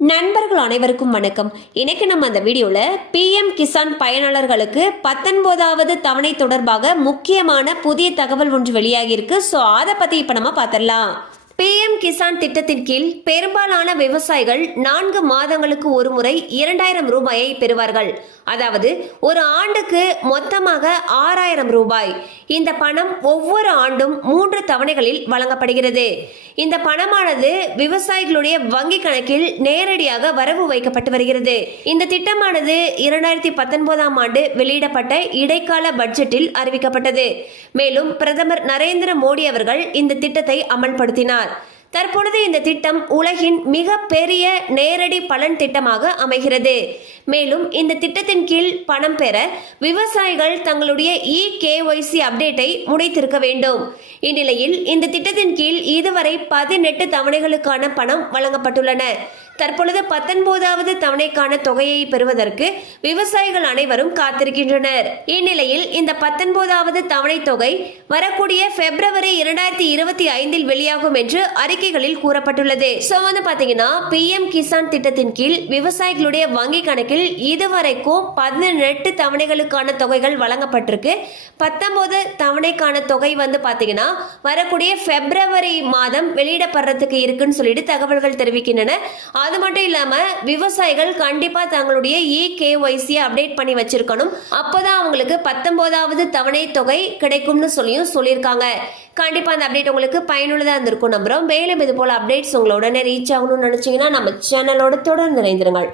நண்பர்கள் அனைவருக்கும் வணக்கம். இன்னைக்கு நம்ம அந்த வீடியோல பிஎம் கிசான் பயனாளர்களுக்கு 19வது தவணை தொடர்பாக முக்கியமான புதிய தகவல் ஒன்று வெளியாகி இருக்கு. ஸோ அதை பத்தி இப்ப நம்ம பார்த்துடலாம். பிஎம் கிசான் திட்டத்தின் கீழ் பெரும்பாலான விவசாயிகள் 4 மாதங்களுக்கு ஒரு முறை 2000 ரூபாயை பெறுவார்கள். அதாவது ஒரு ஆண்டுக்கு மொத்தமாக 6000 ரூபாய். இந்த பணம் ஒவ்வொரு ஆண்டும் 3 தவணைகளில் வழங்கப்படுகிறது. இந்த பணமானது விவசாயிகளுடைய வங்கி கணக்கில் நேரடியாக வரவு வைக்கப்பட்டு வருகிறது. இந்த திட்டமானது 2019ஆம் ஆண்டு வெளியிடப்பட்ட இடைக்கால பட்ஜெட்டில் அறிவிக்கப்பட்டது. மேலும் பிரதமர் நரேந்திர மோடி அவர்கள் இந்த திட்டத்தை அமல்படுத்தினார். தற்பொழுது இந்த திட்டம் உலகின் மிக பெரிய நேரடி பலன் திட்டமாக அமைகிறது. மேலும் இந்த திட்டத்தின் கீழ் பணம் பெற விவசாயிகள் தங்களுடைய KYC அப்டேட்டை முடித்திருக்க வேண்டும். இந்நிலையில் இந்த திட்டத்தின் கீழ் இதுவரை 18 தவணைகளுக்கான பணம் வழங்கப்பட்டுள்ளன. தற்பொழுது 19வது தவணைக்கான தொகையை பெறுவதற்கு விவசாயிகள் அனைவரும் காத்திருக்கின்றனர். இந்நிலையில் இந்த 19வது தவணை தொகை வரக்கூடிய பிப்ரவரி 2025 வெளியாகும் என்று அறிக்கைகளில் கூறப்பட்டுள்ளது. ஸோ பாத்தீங்கன்னா பிஎம் கிசான் திட்டத்தின் கீழ் விவசாயிகளுடைய வங்கி கணக்கில் இதுவரைக்கும் 18 தவணைகளுக்கான தொகைகள் வழங்கப்பட்டிருக்கு. 19 தவணைக்கான தொகை பாத்தீங்கன்னா வரக்கூடிய பிப்ரவரி மாதம் வெளியிடப்படுறதுக்கு இருக்குன்னு சொல்லிட்டு தகவல்கள் தெரிவிக்கின்றன. அது மட்டும் இல்லாம விவசாயிகள் கண்டிப்பா தங்களுடைய KYC அப்டேட் பண்ணி வச்சிருக்கணும். அப்போதான் அவங்களுக்கு 19வது தவணை தொகை கிடைக்கும்னு சொல்லியிருக்காங்க. கண்டிப்பா அந்த அப்டேட் உங்களுக்கு பயனுள்ளதா இருந்திருக்கும் நம்புறோம். மேலும் இது போல அப்டேட்ஸ் உங்களோட ரீச் ஆகணும்னு நினைச்சீங்கன்னா நம்ம சேனலோட தொடர்ந்து இணைந்திருங்கள்.